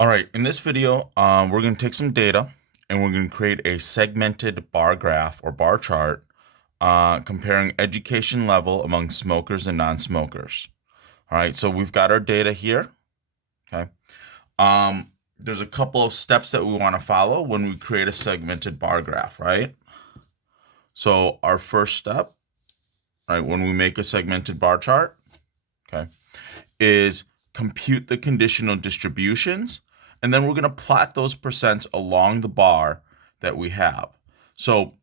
All right, in this video, we're going to take some data and we're going to create a segmented bar graph or bar chart comparing education level among smokers and non-smokers. All right, so we've got our data here. Okay. There's a couple of steps that we want to follow when we create a segmented bar graph, right? So our first step, right, when we make a segmented bar chart, okay, is compute the conditional distributions, and then we're going to plot those percents along the bar that we have. So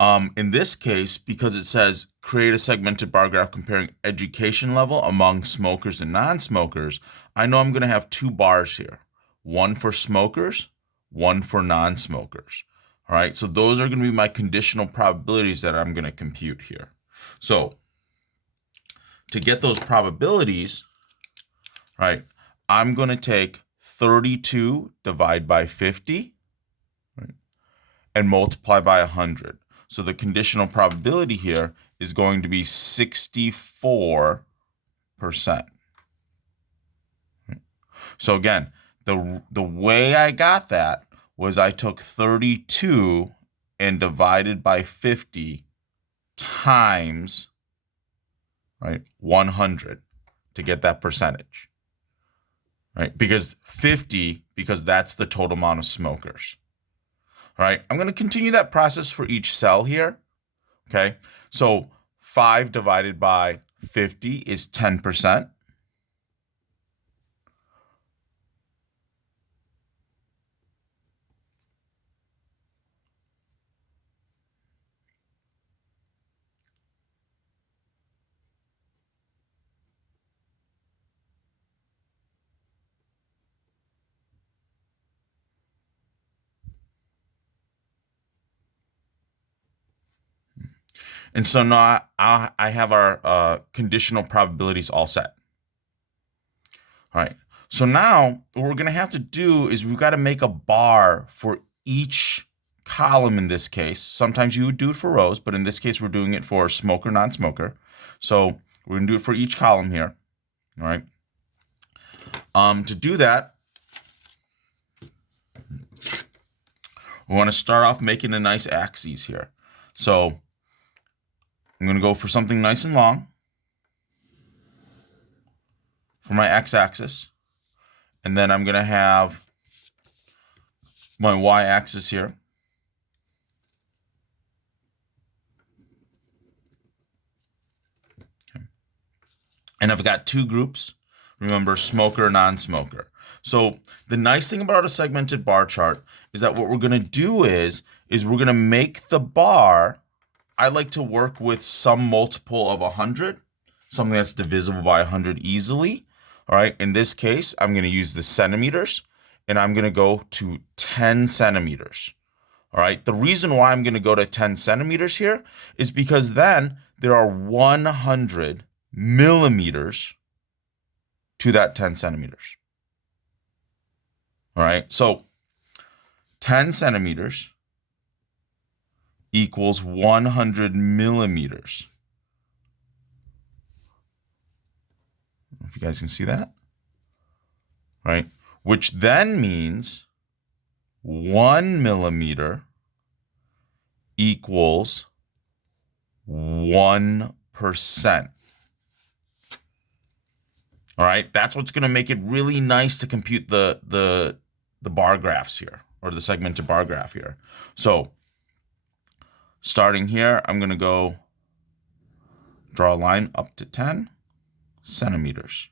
in this case, because it says create a segmented bar graph comparing education level among smokers and non-smokers, I know I'm going to have two bars here, one for smokers, one for non-smokers. All right, so those are going to be my conditional probabilities that I'm going to compute here. So to get those probabilities, right, I'm going to take 32 divide by 50, right, and multiply by 100. So the conditional probability here is going to be 64%. So again, the way I got that was I took 32 and divided by 50 times, right, 100 to get that percentage. Right? Because that's the total amount of smokers. All right, I'm going to continue that process for each cell here. Okay, so 5 divided by 50 is 10%. And so now I have our conditional probabilities all set. All right, so now what we're going to have to do is we've got to make a bar for each column in this case. Sometimes you would do it for rows, but in this case, we're doing it for smoker, non-smoker. So we're going to do it for each column here. All right. To do that, we want to start off making a nice axis here. So I'm going to go for something nice and long for my x-axis. And then I'm going to have my y-axis here. Okay. And I've got two groups. Remember, smoker, non-smoker. So the nice thing about a segmented bar chart is that what we're going to do is we're going to make the bar. I like to work with some multiple of 100, something that's divisible by 100 easily. All right, in this case, I'm going to use the centimeters, and I'm going to go to 10 centimeters. All right, the reason why I'm going to go to 10 centimeters here is because then there are 100 millimeters to that 10 centimeters. All right, so 10 centimeters equals 100 millimeters. I don't know if you guys can see that, right? Which then means 1 millimeter equals 1%. All right, that's what's going to make it really nice to compute the bar graphs here, or the segmented bar graph here. So starting here, I'm going to go draw a line up to 10 centimeters.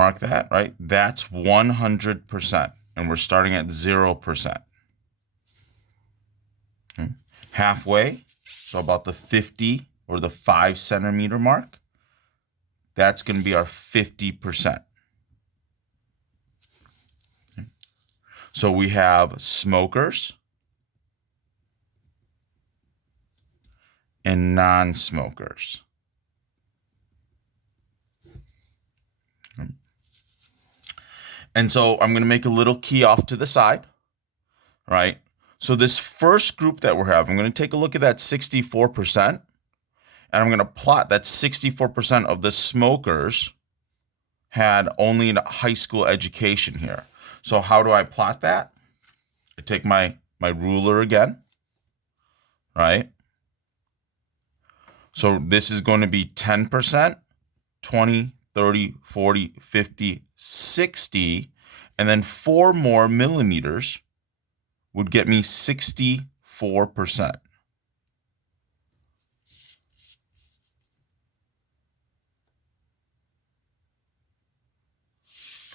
Mark that, right? That's 100%, and we're starting at 0%. Okay. Halfway, so about the 50 or the 5 centimeter mark, that's going to be our 50%. Okay. So we have smokers and non-smokers. And so I'm going to make a little key off to the side, right? So this first group that we're having, I'm going to take a look at that 64%, and I'm going to plot that 64% of the smokers had only a high school education here. So how do I plot that? I take my ruler again, right? So this is going to be 10%, 20, 30, 40, 50, 60, and then 4 more millimeters would get me 64%.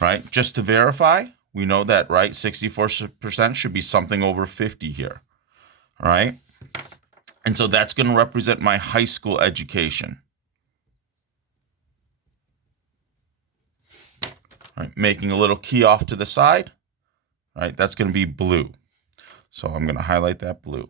Right? Just to verify, we know that, right, 64% should be something over 50 here, right? And so that's going to represent my high school education. Right, making a little key off to the side, right? That's going to be blue. So I'm going to highlight that blue.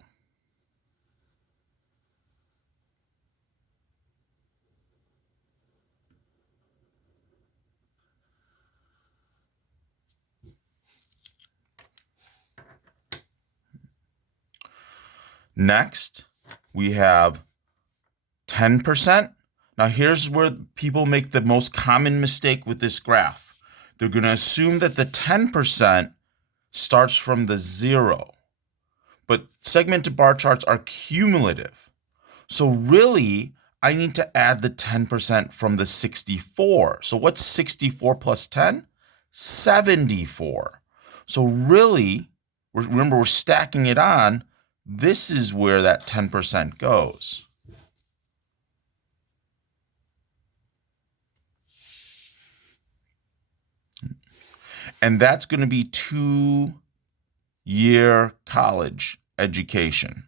Next, we have 10%. Now here's where people make the most common mistake with this graph. They're going to assume that the 10% starts from the 0. But segmented bar charts are cumulative. So really, I need to add the 10% from the 64. So what's 64 plus 10? 74. So really, remember we're stacking it on. This is where that 10% goes. And that's going to be 2-year college education.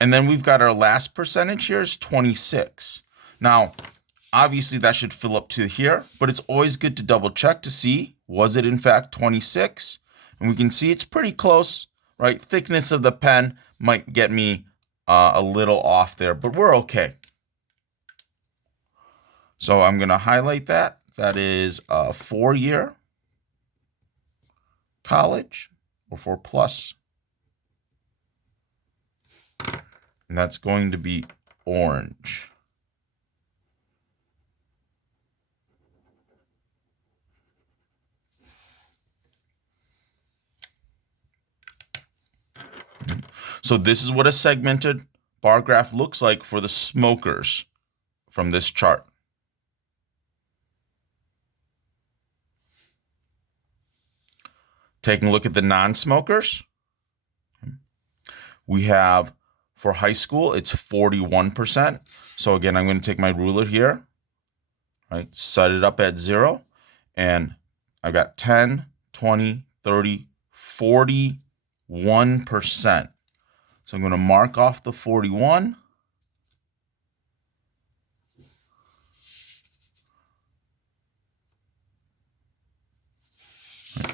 And then we've got our last percentage here is 26. Now, obviously that should fill up to here, but it's always good to double check to see, was it in fact 26? And we can see it's pretty close, right? Thickness of the pen might get me a little off there, but we're okay. So I'm going to highlight that. That is a 4-year college or 4+. And that's going to be orange. So this is what a segmented bar graph looks like for the smokers from this chart. Taking a look at the non-smokers, we have for high school, it's 41%. So again, I'm going to take my ruler here, right, set it up at 0, and I've got 10, 20, 30, 41%. So I'm going to mark off the 41.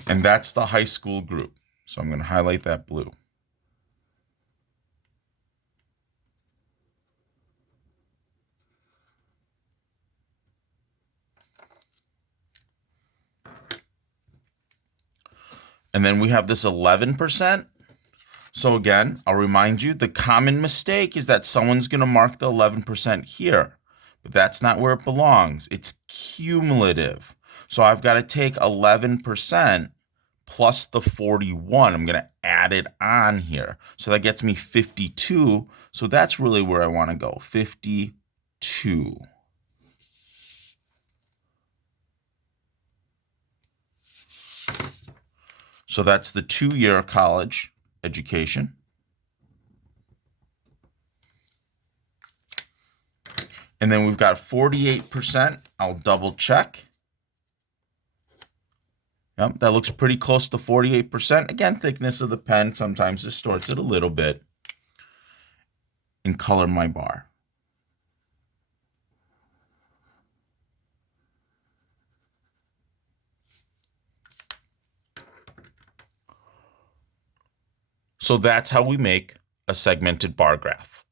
And that's the high school group. So I'm going to highlight that blue. And then we have this 11%. So again, I'll remind you, the common mistake is that someone's going to mark the 11% here, but that's not where it belongs. It's cumulative. So I've got to take 11% plus the 41. I'm going to add it on here. So that gets me 52. So that's really where I want to go, 52. So that's the 2-year college education. And then we've got 48%. I'll double check. Yep, that looks pretty close to 48%. Again, thickness of the pen sometimes distorts it a little bit. And color my bar. So that's how we make a segmented bar graph.